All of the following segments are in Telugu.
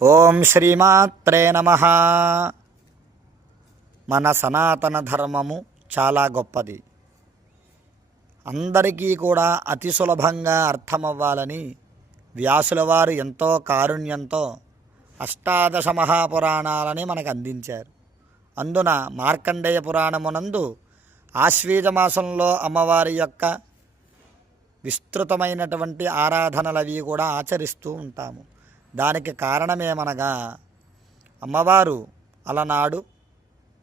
ఓం శ్రీమాత్రే నమః. మన సనాతన ధర్మము చాలా గొప్పది. అందరికీ కూడా అతి సులభంగా అర్థమవ్వాలని వ్యాసుల వారు ఎంతో కారుణ్యంతో అష్టాదశ మహాపురాణాలని మనకు అందించారు. అందున మార్కండేయ పురాణమునందు ఆశ్వీజ మాసంలో అమ్మవారి యొక్క విస్తృతమైనటువంటి ఆరాధనలవి కూడా ఆచరిస్తూ ఉంటాము. దానికి కారణమేమనగా అమ్మవారు అలనాడు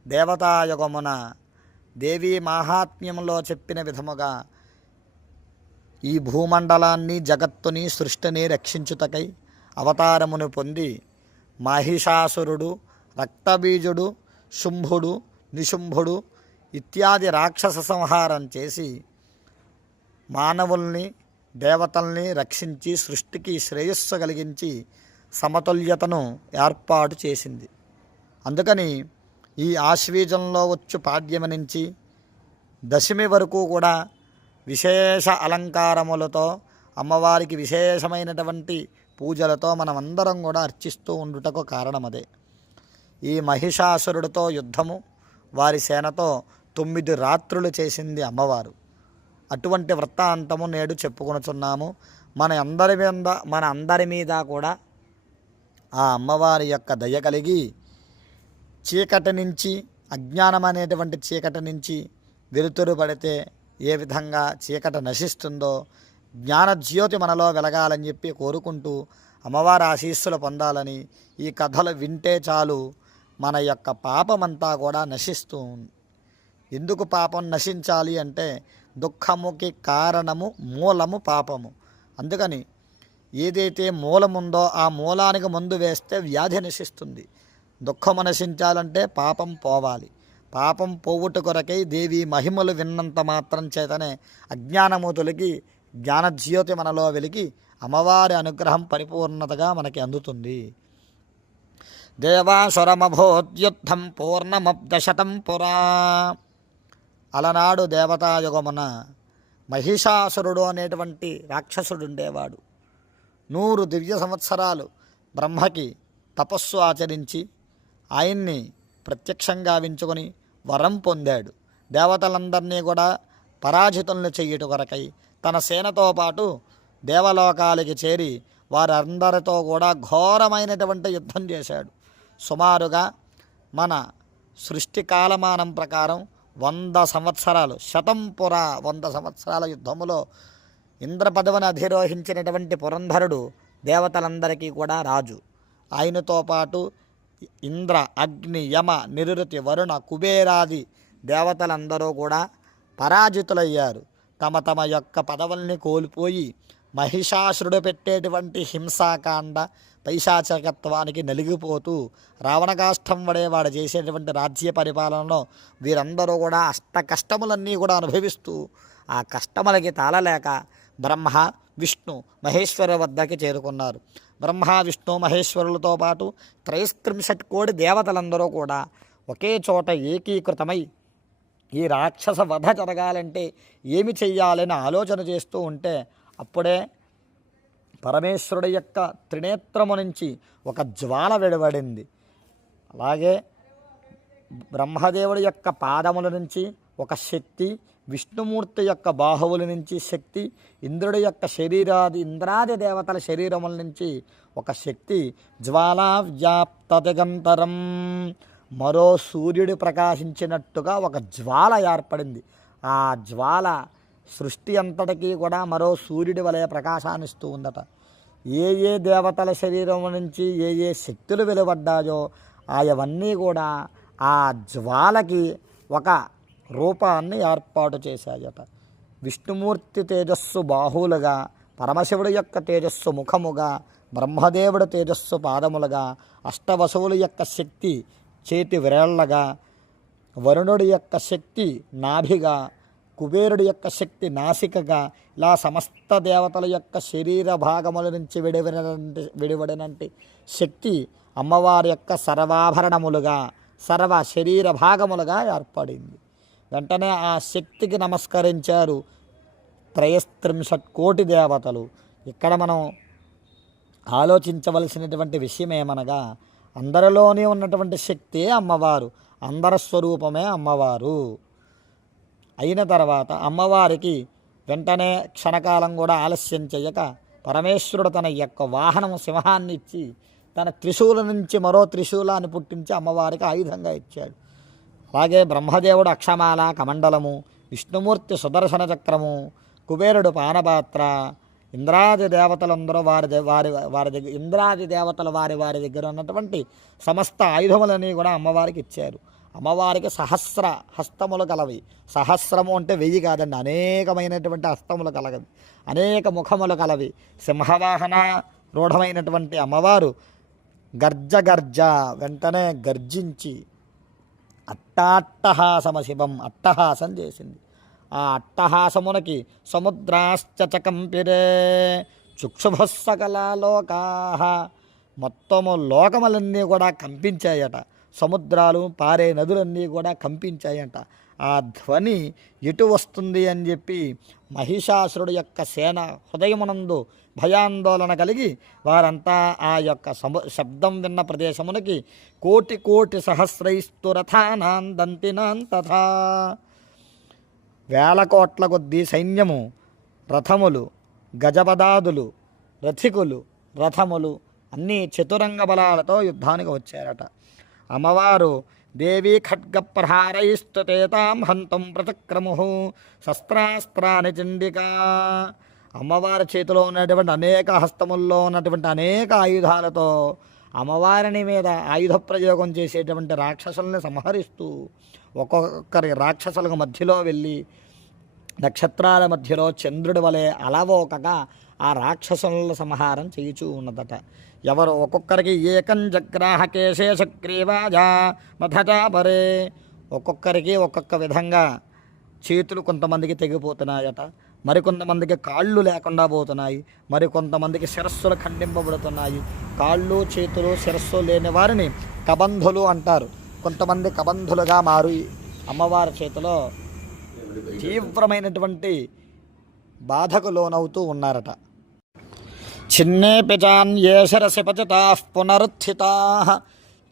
దేవతాయుగమున దేవీ మాహాత్మ్యంలో చెప్పిన విధముగా ఈ భూమండలాన్ని జగత్తుని సృష్టిని రక్షించుటకై అవతారమును పొంది మహిషాసురుడు, రక్తబీజుడు, శుంభుడు, నిశుంభుడు ఇత్యాది రాక్షస సంహారం చేసి మానవుల్ని దేవతల్ని రక్షించి సృష్టికి శ్రేయస్సు కలిగించి సమతుల్యతను ఏర్పాటు చేసింది. అందుకని ఈ ఆశ్వీజంలో వచ్చు పాడ్యమి నుంచి దశమి వరకు కూడా విశేష అలంకారములతో అమ్మవారికి విశేషమైనటువంటి పూజలతో మనమందరం కూడా అర్చిస్తూ ఉండుటకు కారణమదే. ఈ మహిషాసురుడితో యుద్ధము వారి సేనతో 9 రాత్రులు చేసింది అమ్మవారు. అటువంటి వృత్తాంతము నేడు చెప్పుకొనుచున్నాము. మన అందరి మీద కూడా ఆ అమ్మవారి యొక్క దయ కలిగి చీకటి నుంచి, అజ్ఞానం అనేటువంటి చీకటి నుంచి వెలుతురు పడితే ఏ విధంగా చీకటి నశిస్తుందో జ్ఞానజ్యోతి మనలో వెలగాలని చెప్పి కోరుకుంటూ అమ్మవారి ఆశీస్సులు పొందాలని, ఈ కథలు వింటే చాలు మన యొక్క పాపమంతా కూడా నశిస్తూ. ఎందుకు పాపం నశించాలి అంటే దుఃఖముకి కారణము మూలము పాపము. అందుకని ఏదైతే మూలముందో ఆ మూలానికి మందు వేస్తే వ్యాధి నశిస్తుంది. దుఃఖము నశించాలంటే పాపం పోవాలి. పాపం పోవుట కొరకై దేవి మహిమలు విన్నంత మాత్రం చేతనే అజ్ఞానము తొలగి జ్ఞానజ్యోతి మనలో వెలిగి అమ్మవారి అనుగ్రహం పరిపూర్ణతగా మనకి అందుతుంది. దేవాసురమభోద్యుద్ధం పూర్ణమబ్దశతం పురా. అలనాడు దేవతాయుగమున మహిషాసురుడు అనేటువంటి రాక్షసుడు ఉండేవాడు. 100 దివ్య సంవత్సరాలు బ్రహ్మకి తపస్సు ఆచరించి ఆయన్ని ప్రత్యక్షంగా వించుకొని వరం పొందాడు. దేవతలందరినీ కూడా పరాజితులను చెయ్యుట కొరకై తన సేనతో పాటు దేవలోకాలకి చేరి వారందరితో కూడా ఘోరమైనటువంటి యుద్ధం చేశాడు. సుమారుగా మన సృష్టి కాలమానం ప్రకారం 100 సంవత్సరాలు, శతంపుర 100 సంవత్సరాల యుద్ధములో ఇంద్రపదవిని అధిరోహించినటువంటి పురంధరుడు దేవతలందరికీ కూడా రాజు. ఆయనతో పాటు ఇంద్ర, అగ్ని, యమ, నిరుతి, వరుణ, కుబేరాది దేవతలందరూ కూడా పరాజితులయ్యారు. తమ తమ యొక్క పదవుల్ని కోల్పోయి మహిషాసురుడు పెట్టేటువంటి హింసాకాండ పైశాచకత్వానికి నలిగిపోతూ రావణకాష్టం వడేవాడు చేసేటువంటి రాజ్య పరిపాలనలో వీరందరూ కూడా అష్ట కష్టములన్నీ కూడా అనుభవిస్తూ ఆ కష్టములకి తాళలేక బ్రహ్మ, విష్ణు, మహేశ్వర వద్దకి చేరుకున్నారు. బ్రహ్మ, విష్ణు, మహేశ్వరులతో పాటు 63 కోటి దేవతలందరూ కూడా ఒకే చోట ఏకీకృతమై ఈ రాక్షస వధ జరగాలంటే ఏమి చెయ్యాలని ఆలోచన చేస్తూ ఉంటే అప్పుడే పరమేశ్వరుడి యొక్క త్రినేత్రము నుంచి ఒక జ్వాల వెలువడింది. అలాగే బ్రహ్మదేవుడి యొక్క పాదముల నుంచి ఒక శక్తి, విష్ణుమూర్తి యొక్క బాహువుల నుంచి శక్తి, ఇంద్రుడి యొక్క ఇంద్రాది దేవతల శరీరముల నుంచి ఒక శక్తి, జ్వాలా వ్యాప్త దిగంతరం, మరో సూర్యుడు ప్రకాశించినట్టుగా ఒక జ్వాల ఏర్పడింది. ఆ జ్వాల సృష్టి అంతటికీ కూడా మరో సూర్యుడి వలె ప్రకాశాన్నిస్తూ ఉందట. ఏ ఏ దేవతల శరీరం నుంచి ఏ ఏ శక్తులు వెలువడ్డాయో అవన్నీ కూడా ఆ జ్వాలకి ఒక రూపాన్ని ఏర్పాటు చేశాయట. విష్ణుమూర్తి తేజస్సు బాహువులుగా, పరమశివుడి యొక్క తేజస్సు ముఖముగా, బ్రహ్మదేవుడి తేజస్సు పాదములుగా, అష్టవసువుల యొక్క శక్తి చేతి విరేళ్లగా, వరుణుడి యొక్క శక్తి నాభిగా, కుబేరుడి యొక్క శక్తి నాసికగా, ఇలా సమస్త దేవతల యొక్క శరీర భాగముల నుంచి విడివడినంటి శక్తి అమ్మవారి యొక్క సర్వాభరణములుగా, సర్వ శరీర భాగములుగా ఏర్పడింది. వెంటనే ఆ శక్తికి నమస్కరించారు 63 కోటి దేవతలు. ఇక్కడ మనం ఆలోచించవలసినటువంటి విషయం ఏమనగా అందరిలోనే ఉన్నటువంటి శక్తి అమ్మవారు, అందరి స్వరూపమే అమ్మవారు. అయిన తర్వాత అమ్మవారికి వెంటనే క్షణకాలం కూడా ఆలస్యం చేయక పరమేశ్వరుడు తన యొక్క వాహనం సింహాన్ని ఇచ్చి తన త్రిశూల నుంచి మరో త్రిశూలాన్ని పుట్టించి అమ్మవారికి ఆయుధంగా ఇచ్చాడు. అలాగే బ్రహ్మదేవుడు అక్షమాల కమండలము, విష్ణుమూర్తి సుదర్శన చక్రము, కుబేరుడు పానపాత్ర, ఇంద్రాది దేవతలందరూ వారి దగ్గర ఇంద్రాది దేవతల వారి దగ్గర ఉన్నటువంటి సమస్త ఆయుధములని కూడా అమ్మవారికి ఇచ్చారు. అమ్మవారికి సహస్ర హస్తములు కలవి. సహస్రము అంటే 1000 కాదండి, అనేకమైనటువంటి హస్తములు కలగవి, అనేక ముఖములు కలవి. సింహవాహన రూఢమైనటువంటి అమ్మవారు గర్జ వెంటనే గర్జించి అట్టాట్టహాసమ శివం అట్టహాసం చేసింది. ఆ అట్టహాసమునకి సముద్రాశ్చకంపిరే చుక్షుభస్సకలాలోకా, మొత్తము లోకములన్నీ కూడా కంపించాయట. సముద్రాలు పారే నదులన్నీ కూడా కంపించాయంట. ఆ ధ్వని ఎటు వస్తుంది అని చెప్పి మహిషాసురుడు యొక్క సేన హృదయమునందు భయాందోళన కలిగి వారంతా ఆ యొక్క శబ్దం విన్న ప్రదేశమునకి కోటి సహస్రైస్తు రథానాందంతినాం తథా, వేల కోట్ల కొద్దీ సైన్యము, రథములు, గజపదాదులు, రథికులు, రథములు అన్నీ చతురంగ బలాలతో యుద్ధానికి వచ్చారట. అమ్మవారు దేవీ ఖడ్గప్రహారైస్తుతేతాం హంతం ప్రచక్రము శస్త్రాస్త్రాని చండికా, అమ్మవారి చేతిలో ఉన్నటువంటి అనేక హస్తముల్లో ఉన్నటువంటి అనేక ఆయుధాలతో అమ్మవారిని మీద ఆయుధ ప్రయోగం చేసేటువంటి రాక్షసుల్ని సంహరిస్తూ ఒక్కొక్కరి రాక్షసులకు మధ్యలో వెళ్ళి నక్షత్రాల మధ్యలో చంద్రుడి వలె అలవోకగా ఆ రాక్షసుల సంహారం చేయుచూ ఉన్నదట. ఎవరు ఒక్కొక్కరికి ఏకం జగ్రాహ కేశేషగ్రీవాజా మధజాపరే, ఒక్కొక్కరికి ఒక్కొక్క విధంగా చేతులు కొంతమందికి తెగిపోతున్నాయట, మరికొంతమందికి కాళ్ళు లేకుండా పోతున్నాయి, మరికొంతమందికి శిరస్సులు ఖండింపబడుతున్నాయి. కాళ్ళు చేతులు శిరస్సు లేని వారిని కబంధులు అంటారు. కొంతమంది కబంధులుగా మారి అమ్మవారి చేతిలో తీవ్రమైనటువంటి బాధకు లోనవుతూ ఉన్నారట. చిన్నేపి చాన్యే శిరసి పతితా పునరుత్థితా,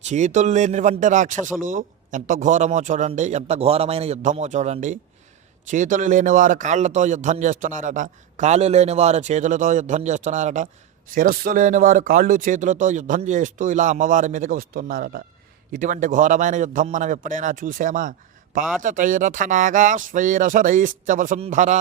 చేతులు లేనిటువంటి రాక్షసులు ఎంత ఘోరమో చూడండి, ఎంత ఘోరమైన యుద్ధమో చూడండి. చేతులు లేనివారు కాళ్ళతో యుద్ధం చేస్తున్నారట, కాళ్ళు లేనివారు చేతులతో యుద్ధం చేస్తున్నారట, శిరస్సు లేనివారు కాళ్ళు చేతులతో యుద్ధం చేస్తూ ఇలా అమ్మవారి మీదకి వస్తున్నారట. ఇటువంటి ఘోరమైన యుద్ధం మనం ఎప్పుడైనా చూసామా? పాచతైరథనాగా స్వైరసరైశ్చ వసుంధరా.